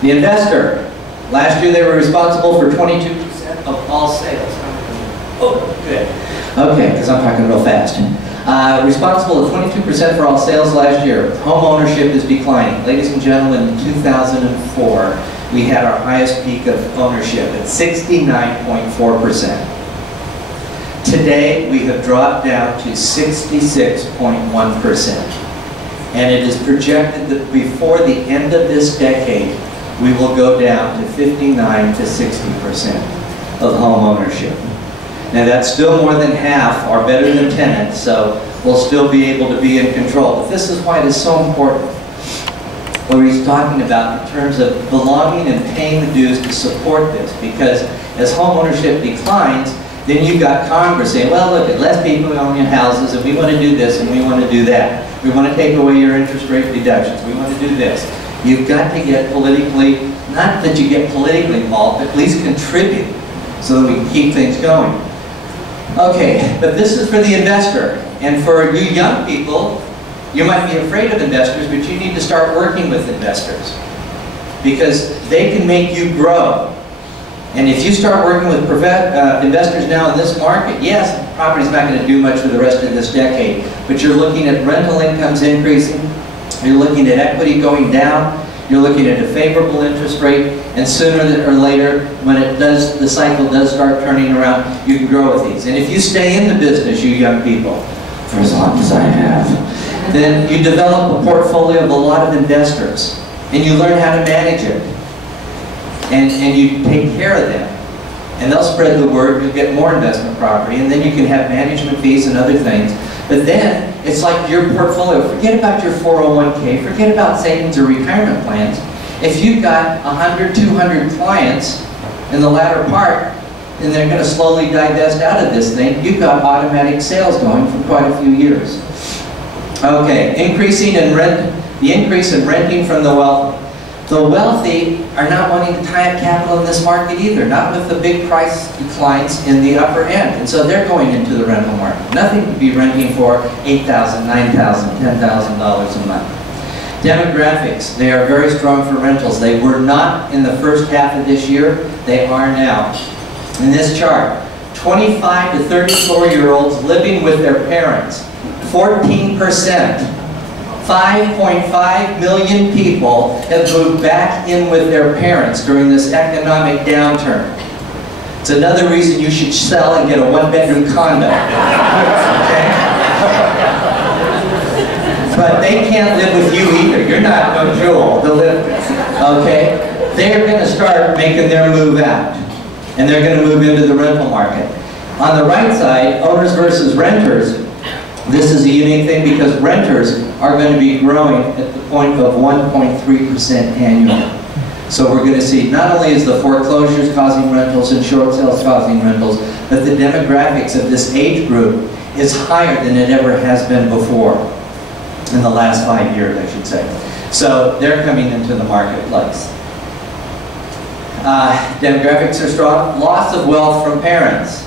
The investor. Last year they were responsible for 22% of all sales. Oh, good. Okay, because I'm talking real fast. Responsible for 22% for all sales last year. Home ownership is declining. Ladies and gentlemen, in 2004, we had our highest peak of ownership at 69.4%. Today, we have dropped down to 66.1%. And it is projected that before the end of this decade, we will go down to 59 to 60% of home ownership. Now that's still more than half or better than tenants, so we'll still be able to be in control. But this is why it is so important what he's talking about in terms of belonging and paying the dues to support this, because as home ownership declines, then you've got Congress saying, well, look, less people own your houses, and we want to do this, and we want to do that. We want to take away your interest rate deductions. We want to do this. You've got to get politically, not that you get politically involved, but at least contribute so that we can keep things going. Okay, but this is for the investor. And for you young people, you might be afraid of investors, but you need to start working with investors because they can make you grow. And if you start working with investors now in this market, yes, property's not going to do much for the rest of this decade, but you're looking at rental incomes increasing, you're looking at equity going down, you're looking at a favorable interest rate, and sooner or later, when it does, the cycle does start turning around, you can grow with these. And if you stay in the business, you young people, for as long as I have, then you develop a portfolio of a lot of investors, and you learn how to manage it. And you take care of them. And they'll spread the word, you'll get more investment property, and then you can have management fees and other things. But then, it's like your portfolio. Forget about your 401k, forget about savings or retirement plans. If you've got 100, 200 clients in the latter part, and they're going to slowly divest out of this thing, you've got automatic sales going for quite a few years. Okay, increasing in rent, the increase in renting from the wealthy. The wealthy are not wanting to tie up capital in this market either, not with the big price declines in the upper end. And so they're going into the rental market. Nothing to be renting for $8,000, $9,000, $10,000 a month. Demographics, they are very strong for rentals. They were not in the first half of this year, they are now. In this chart, 25 to 34-year-olds living with their parents, 14%. 5.5 million people have moved back in with their parents during this economic downturn. It's another reason you should sell and get a one-bedroom condo. Okay? But they can't live with you either. You're not no jewel to live with. Okay? They're going to start making their move out. And they're going to move into the rental market. On the right side, owners versus renters. This is a unique thing because renters are going to be growing at the point of 1.3% annually. So we're going to see not only is the foreclosures causing rentals and short sales causing rentals, but the demographics of this age group is higher than it ever has been before in the last 5 years, I should say. So they're coming into the marketplace. Demographics are strong. Loss of wealth from parents.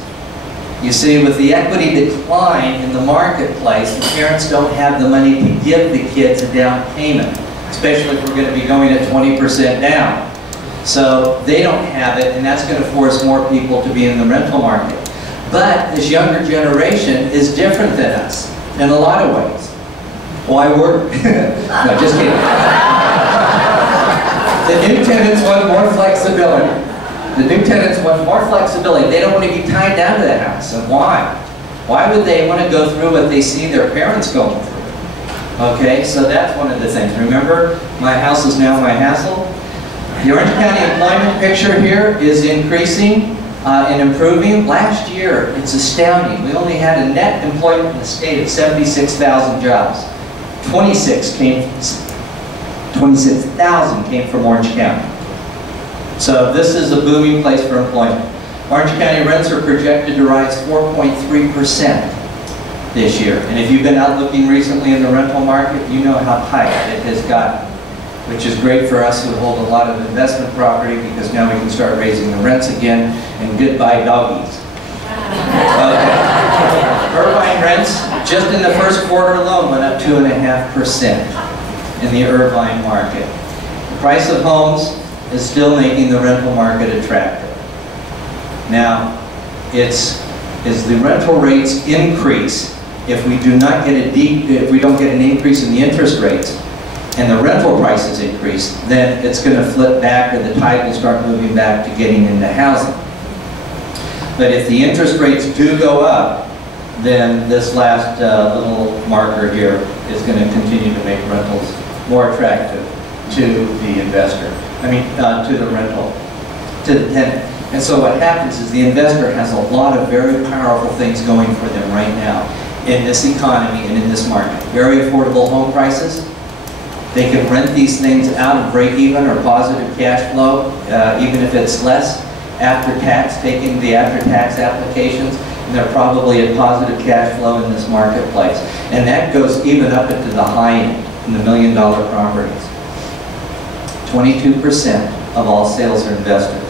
You see, with the equity decline in the marketplace, the parents don't have the money to give the kids a down payment, especially if we're going to be going at 20% down. So they don't have it, and that's going to force more people to be in the rental market. But this younger generation is different than us in a lot of ways. Why work? No, just kidding. The new tenants want more flexibility. The new tenants want more flexibility. They don't want to be tied down to the house. And why? Why would they want to go through what they see their parents going through? Okay, so that's one of the things. Remember, my house is now my hassle. The Orange County employment picture here is increasing and improving. Last year, it's astounding. We only had a net employment in the state of 76,000 jobs. 26,000 came from Orange County. So this is a booming place for employment. Orange County rents are projected to rise 4.3% this year. And if you've been out looking recently in the rental market, you know how tight it has gotten, which is great for us who hold a lot of investment property because now we can start raising the rents again, and goodbye doggies. Okay. Irvine rents, just in the first quarter alone, went up 2.5% in the Irvine market. The price of homes is still making the rental market attractive. Now, as the rental rates increase, if we don't get an increase in the interest rates, and the rental prices increase, then it's going to flip back, or the tide will start moving back to getting into housing. But if the interest rates do go up, then this last little marker here is going to continue to make rentals more attractive to the investor. To the rental, to the tenant. And so what happens is the investor has a lot of very powerful things going for them right now in this economy and in this market. Very affordable home prices. They can rent these things out and break even or positive cash flow, even if it's less after tax, taking the after tax applications, and they're probably at positive cash flow in this marketplace. And that goes even up into the high end, in the $1 million properties. 22% of all sales are investors.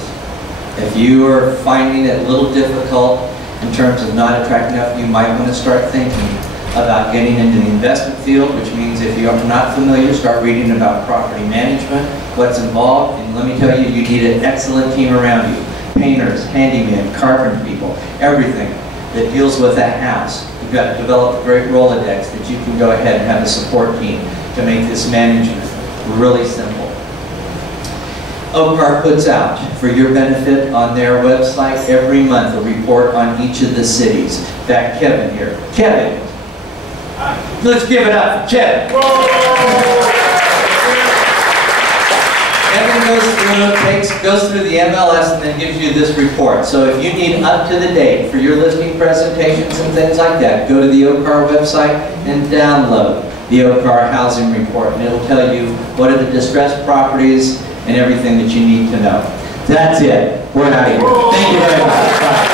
If you are finding it a little difficult in terms of not attracting enough, you might want to start thinking about getting into the investment field, which means if you're not familiar, start reading about property management, what's involved, and let me tell you, you need an excellent team around you. Painters, handymen, carpenter people, everything that deals with that house. You've got to develop a great Rolodex that you can go ahead and have a support team to make this management really simple. OCAR puts out, for your benefit, on their website every month a report on each of the cities. In fact, Kevin here. Kevin! Let's give it up for Kevin. Kevin goes through the MLS and then gives you this report. So if you need up to the date for your listing presentations and things like that, go to the OCAR website and download the OCAR housing report. And it'll tell you what are the distressed properties and everything that you need to know. That's it. We're out of here. Thank you very much. Bye.